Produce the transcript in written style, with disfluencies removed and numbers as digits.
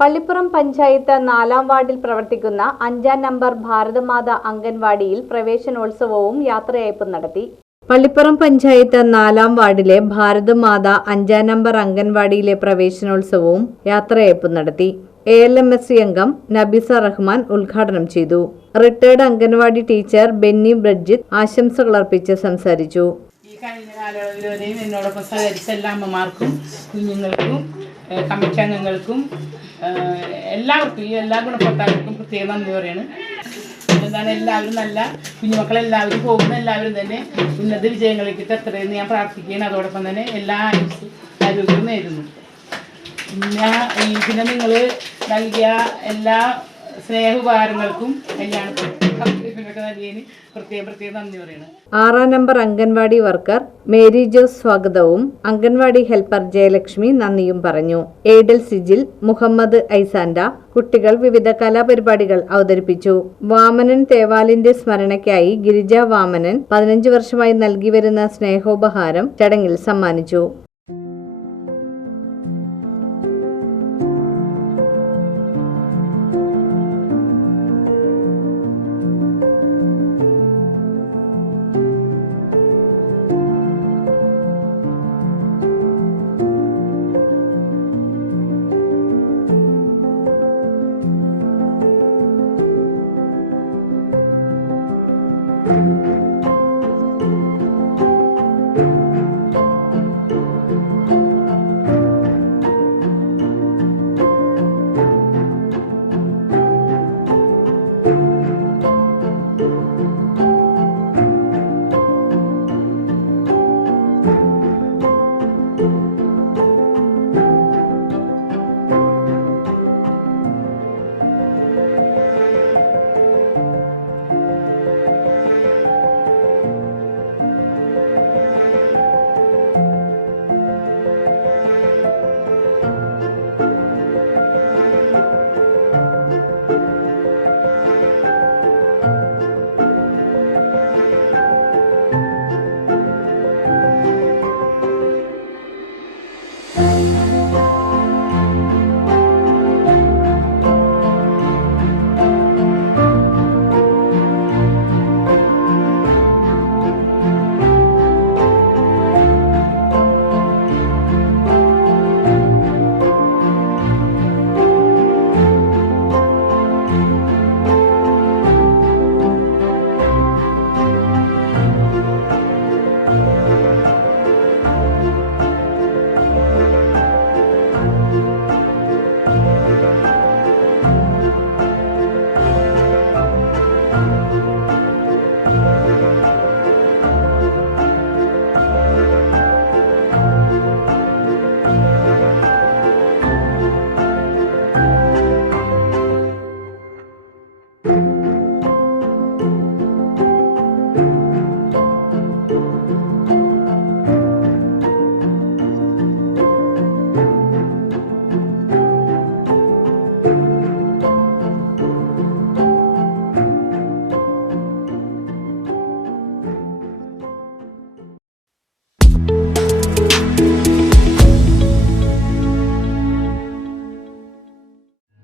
പള്ളിപ്പുറം പഞ്ചായത്ത് 4-ാം വാർഡിൽ പ്രവർത്തിക്കുന്ന 5-ാം നമ്പർ ഭാരതമാത അംഗൻവാടിയിൽ പ്രവേശനോത്സവവും യാത്രയയപ്പും നടത്തി. പള്ളിപ്പുറം പഞ്ചായത്ത് 4-ാം വാർഡിലെ ഭാരതമാത 5-ാം നമ്പർ അംഗൻവാടിയിലെ പ്രവേശനോത്സവവും യാത്രയയപ്പും നടത്തി. ALMSC അംഗം നബീസ റഹ്മാൻ ഉദ്ഘാടനം ചെയ്തു. റിട്ടയർഡ് അംഗൻവാടി ടീച്ചർ ബെന്നി ബ്രഡ്ജിത്ത് ആശംസകൾ അർപ്പിച്ച് സംസാരിച്ചു. ഈ കഴിഞ്ഞ കാലയളവിൽ എന്നോടൊപ്പം സഹകരിച്ച എല്ലാ അമ്മമാർക്കും കുഞ്ഞുങ്ങൾക്കും കമ്മിറ്റി അംഗങ്ങൾക്കും എല്ലാവർക്കും ഈ എല്ലാ ഗുണഭോക്താക്കൾക്കും പ്രത്യേകം നന്ദി പറയാണ്. എന്താണ് എല്ലാവരും നല്ല കുഞ്ഞുമക്കളെല്ലാവരും പോകുന്ന എല്ലാവരും തന്നെ ഉന്നത വിജയങ്ങളിലേക്ക് എത്തണമെന്ന് ഞാൻ പ്രാർത്ഥിക്കുകയാണ്. അതോടൊപ്പം തന്നെ എല്ലാ ആരോഗ്യവും നേരുന്നു. പിന്നെ നിങ്ങൾ നൽകിയ എല്ലാ സ്നേഹോപകാരങ്ങൾക്കും പ്രത്യേകം നന്ദി പറയുന്നു. 6-ാം number anganwadi worker Mary Jose സ്വാഗതവും അംഗൻവാടി ഹെൽപ്പർ ജയലക്ഷ്മി നന്ദിയും പറഞ്ഞു. എയ്ഡൽ സിജിൽ, മുഹമ്മദ് ഐസാൻഡ കുട്ടികൾ വിവിധ കലാപരിപാടികൾ അവതരിപ്പിച്ചു. വാമനൻ തേവാലിന്റെ സ്മരണയ്ക്കായി ഗിരിജ വാമനൻ 15 വർഷമായി നൽകി വരുന്ന സ്നേഹോപഹാരം ചടങ്ങിൽ സമ്മാനിച്ചു.